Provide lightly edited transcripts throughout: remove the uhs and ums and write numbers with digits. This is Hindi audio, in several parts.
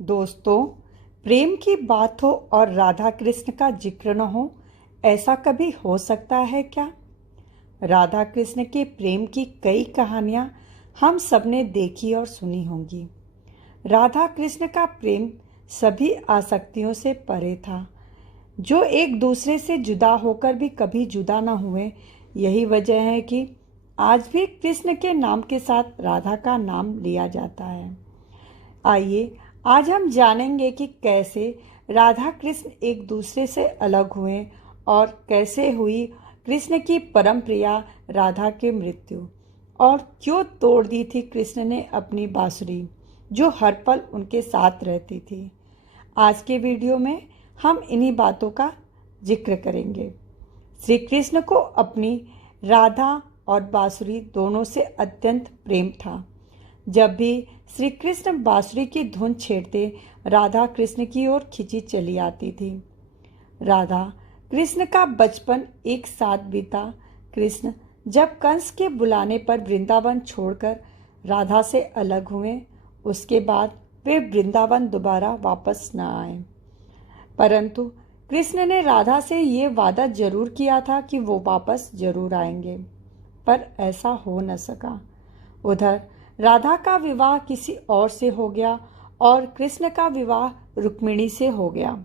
दोस्तों, प्रेम की बात हो और राधा कृष्ण का जिक्र न हो, ऐसा कभी हो सकता है क्या? राधा कृष्ण के प्रेम की कई कहानियां हम सबने देखी और सुनी होंगी। राधा कृष्ण का प्रेम सभी आसक्तियों से परे था, जो एक दूसरे से जुदा होकर भी कभी जुदा न हुए। यही वजह है कि आज भी कृष्ण के नाम के साथ राधा का नाम लिया जाता है। आइए आज हम जानेंगे कि कैसे राधा कृष्ण एक दूसरे से अलग हुए और कैसे हुई कृष्ण की परम प्रिया राधा की मृत्यु, और क्यों तोड़ दी थी कृष्ण ने अपनी बांसुरी जो हर पल उनके साथ रहती थी। आज के वीडियो में हम इन्हीं बातों का जिक्र करेंगे। श्री कृष्ण को अपनी राधा और बांसुरी दोनों से अत्यंत प्रेम था। जब भी श्री कृष्ण बांसुरी की धुन छेड़ते, राधा कृष्ण की ओर खिंची चली आती थी। राधा कृष्ण का बचपन एक साथ बीता। कृष्ण जब कंस के बुलाने पर वृंदावन छोड़कर राधा से अलग हुए, उसके बाद वे वृंदावन दोबारा वापस न आए। परंतु कृष्ण ने राधा से ये वादा जरूर किया था कि वो वापस जरूर आएंगे, पर ऐसा हो न सका। उधर राधा का विवाह किसी और से हो गया और कृष्ण का विवाह रुक्मिणी से हो गया।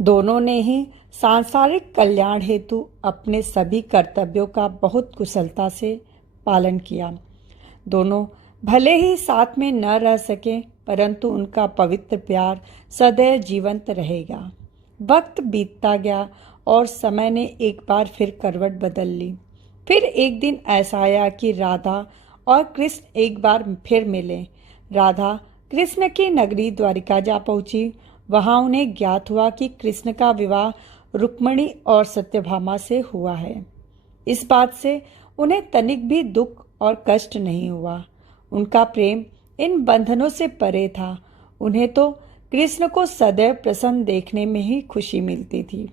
दोनों ने ही सांसारिक कल्याण हेतु अपने सभी कर्तव्यों का बहुत कुशलता से पालन किया। दोनों भले ही साथ में न रह सके, परंतु उनका पवित्र प्यार सदैव जीवंत रहेगा। वक्त बीतता गया और समय ने एक बार फिर करवट बदल ली। फिर एक दिन ऐसा आया कि राधा और कृष्ण एक बार फिर मिले। राधा कृष्ण की नगरी द्वारिका जा पहुंची। वहां उन्हें ज्ञात हुआ कि कृष्ण का विवाह रुक्मिणी और सत्यभामा से हुआ है। इस बात से उन्हें तनिक भी दुख और कष्ट नहीं हुआ। उनका प्रेम इन बंधनों से परे था। उन्हें तो कृष्ण को सदैव प्रसन्न देखने में ही खुशी मिलती थी।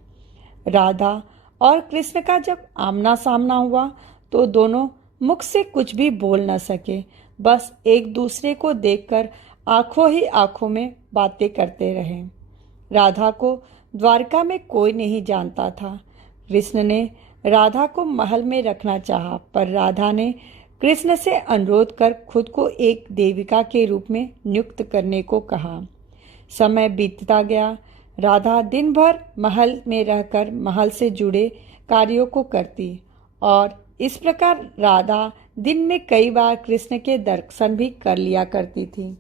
राधा और कृष्ण का जब आमना सामना हुआ तो दोनों मुख से कुछ भी बोल न सके, बस एक दूसरे को देखकर आंखों ही आंखों में बातें करते रहे। राधा को द्वारका में कोई नहीं जानता था। कृष्ण ने राधा को महल में रखना चाहा, पर राधा ने कृष्ण से अनुरोध कर खुद को एक देविका के रूप में नियुक्त करने को कहा। समय बीतता गया। राधा दिन भर महल में रहकर महल से जुड़े कार्यों को करती और इस प्रकार राधा दिन में कई बार कृष्ण के दर्शन भी कर लिया करती थी।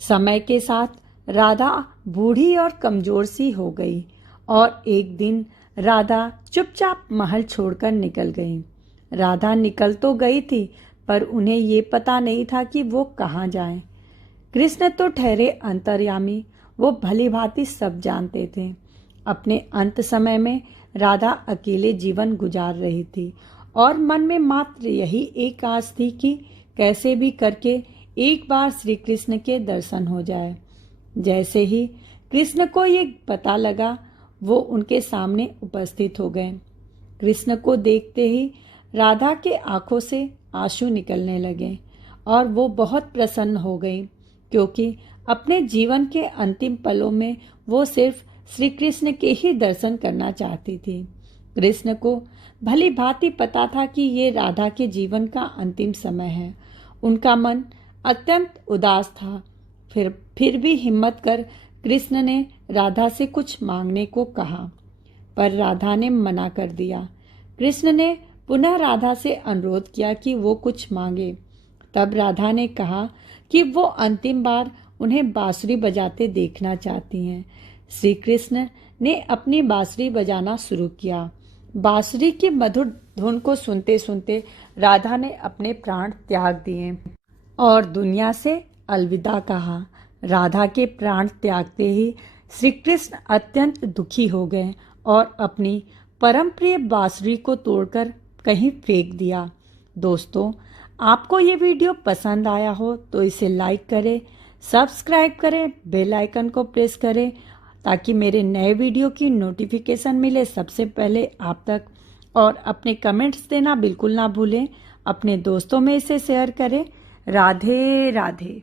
समय के साथ राधा बूढ़ी और कमजोर सी हो गई और एक दिन राधा चुपचाप महल छोड़कर निकल गई। राधा निकल तो गई थी, पर उन्हें ये पता नहीं था कि वो कहाँ जाएं। कृष्ण तो ठहरे अंतर्यामी, वो भली भांति सब जानते थे। अपने अंत समय में राधा अकेले जीवन गुजार रही थी और मन में मात्र यही एक आस थी कि कैसे भी करके एक बार श्री कृष्ण के दर्शन हो जाए। जैसे ही कृष्ण को ये पता लगा, वो उनके सामने उपस्थित हो गए। कृष्ण को देखते ही राधा के आंखों से आंसू निकलने लगे और वो बहुत प्रसन्न हो गई, क्योंकि अपने जीवन के अंतिम पलों में वो सिर्फ श्री कृष्ण के ही दर्शन करना चाहती थी। कृष्ण को भली भांति पता था कि ये राधा के जीवन का अंतिम समय है। उनका मन अत्यंत उदास था। फिर भी हिम्मत कर कृष्ण ने राधा से कुछ मांगने को कहा, पर राधा ने मना कर दिया। कृष्ण ने पुनः राधा से अनुरोध किया कि वो कुछ मांगे। तब राधा ने कहा कि वो अंतिम बार उन्हें बांसुरी बजाते देखना चाहती हैं। श्री कृष्ण ने अपनी बांसुरी बजाना शुरू किया। बांसुरी की मधुर धुन को सुनते सुनते राधा ने अपने प्राण त्याग दिए और दुनिया से अलविदा कहा। राधा के प्राण त्यागते ही श्री कृष्ण अत्यंत दुखी हो गए और अपनी परम प्रिय बांसुरी को तोड़कर कहीं फेंक दिया। दोस्तों, आपको ये वीडियो पसंद आया हो तो इसे लाइक करें, सब्सक्राइब करें, बेल आइकन को प्रेस करें ताकि मेरे नए वीडियो की नोटिफिकेशन मिले सबसे पहले आप तक। और अपने कमेंट्स देना बिल्कुल ना भूलें। अपने दोस्तों में इसे शेयर करें। राधे राधे।